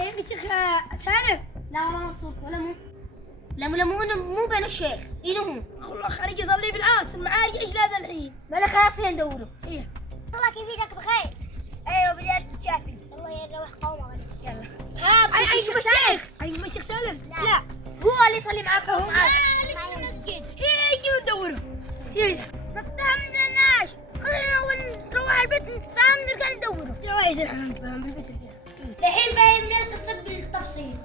يا شيخ سالم. لا والله مبسوط ولا مو. لا مو بين الشيخ إنه هو. والله خارج يصلي بالعاصر معاري ايش لهذا الحين. بلا خلاص ندوره. ايه الله كيف يدك بخير. ايوه بديت تشافي. الله يروح قومه. يلا ايكم الشيخ. ايكم الشيخ سالم. لا هو اللي يصلي معك هو معك. المسجد هي يجي ندوره. هي نفتهم من الناس. خلينا اول نروح البيت نتفاهم نرجع ندوره. يا يصير احنا نتفاهم بالبيت. الحين فاهمني القصة بالتفصيل.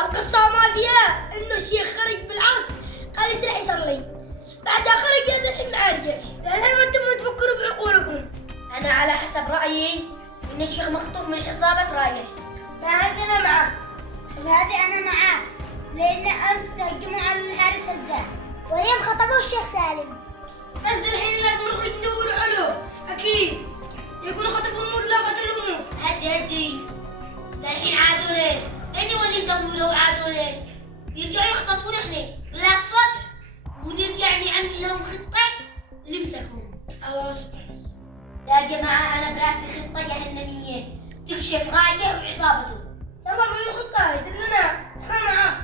القصة ما فيها انه الشيخ خرج بالعصر قال يصير يصلي. بعدها خرج هذا الحين مع الجيش. الحين انتم تفكروا بعقولكم. أنا على حسب رأيي إن الشيخ مخطوف من حصابة رايح. فهذه انا معك. وهذه أنا معاه لأن أمس تهجموا على الحارس هزاع واليوم خطبوه الشيخ سالم. بس الحين لازم نخرج ندور عليه اكيد. يكون خطبهم ولا قتلوهم. هدي الحين عادوا ليه؟ إني ولي ندوره وعادوا ليه؟ يرجعوا يخطفون إحنا للصبح ونرجع نعمل لهم خطة نمسكهم. الله سبحانه. يا جماعة أنا براسي خطة جهنمية تكشف راجع وعصابته. يلا من الخطة يدلنا احنا معاك.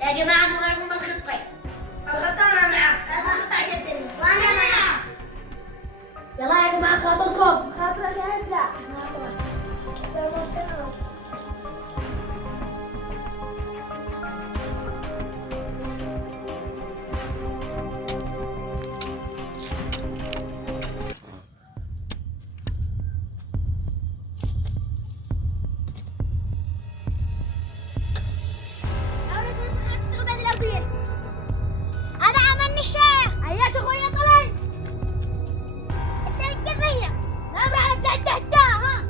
يا جماعة مو رايكم بالخطة؟ الخطة انا معاك. هذا خطة عجبتني وأنا معاك. يلا يا جماعة خاطركم. خاطرك يا هزاع. يلا سلام. أنا أمن الشيخ. عياش اخويا طلع. أنت القضية. لا بعد تحت ها.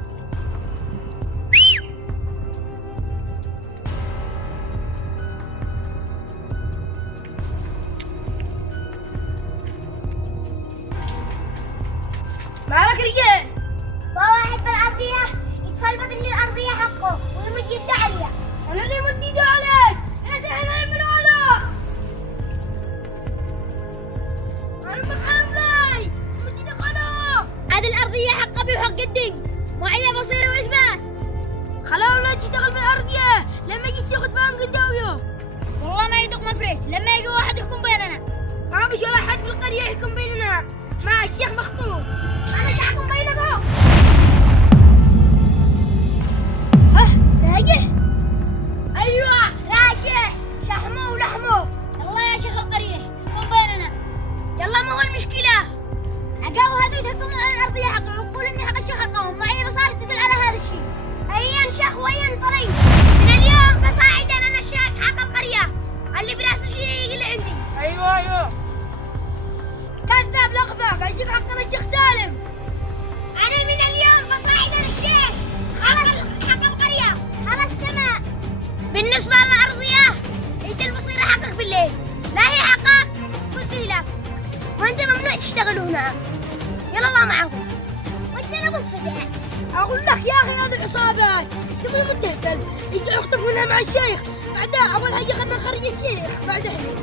معك رجال. واحد بالأرضية يتسلبط من الأرضية حقه ويمد يده عليها. انا اللي مد ايدي عليك. يا سيدي انا من هذا. انا متحمل. مد ايدك على. هذه الأرضية حق أبي وحق الدين. معي بصيرة وإثبات. خلاهم لا تشتغل بالارضيه. لما يجي الشيخ تفهم قدامه. والله ما يدق مبريس لما يجي واحد يحكم بيننا. ما مش ولا حد بالقريه يحكم بيننا. مع الشيخ مخطوب. أنا شاحكم بينكم. راجع. ايوه راجع. شحمه ولحمه. يلا يا شيخ القرية يحكم بيننا. يلا ما هو المشكله. عقاو هذول يتهكمون على الأرضية حقه ويقول إني حق الشيخ حقهم. معي بصائر تدل على هذا الشيء. ايان شيخ وين طلي. من اليوم بصاعدا أنا الشيخ حق القرية اللي براسه شيء يقل عندي. ايوه كذاب لغبه. بجيب حقنا الشيخ سالم. أنا من اليوم بصاعدا الشيخ حق القرية. خلاص تمام. بالنسبة للأرضية أنت البصيرة حقك بالليل لا هي حقك وسيلة وأنت ممنوع تشتغل هنا. يلا الله معكم. وأنت لا متفدع. اقول لك يا اخي هذه العصابات تبغى متهتل يجي يخطف منها مع الشيخ. بعدها اول حاجه خلينا نخرج الشيخ بعد الحين.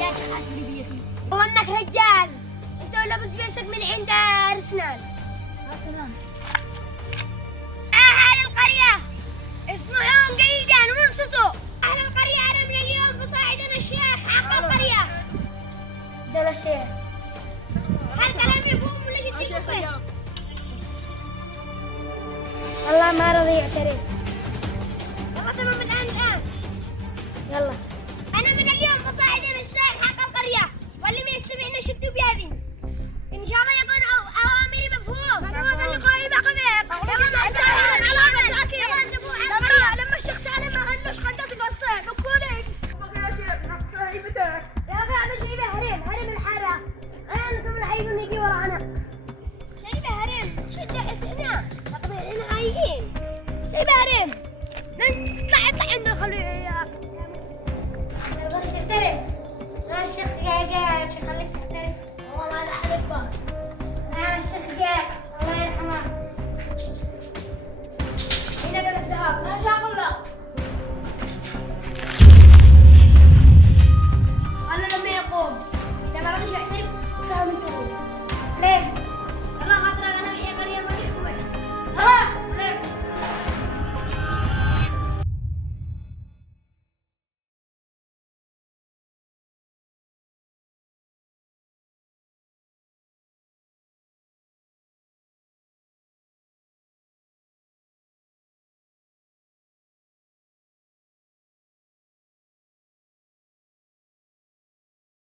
يا شيخ حسبي بيسي. والله انك رجال. انت ولا بس بيسك من عند ارسنال. تمام. أهل القرية اسمعون جيدا وانصتوا. أهل القرية أنا من اليوم بصاعدنا الشيخ حق القرية. دول الشيخ.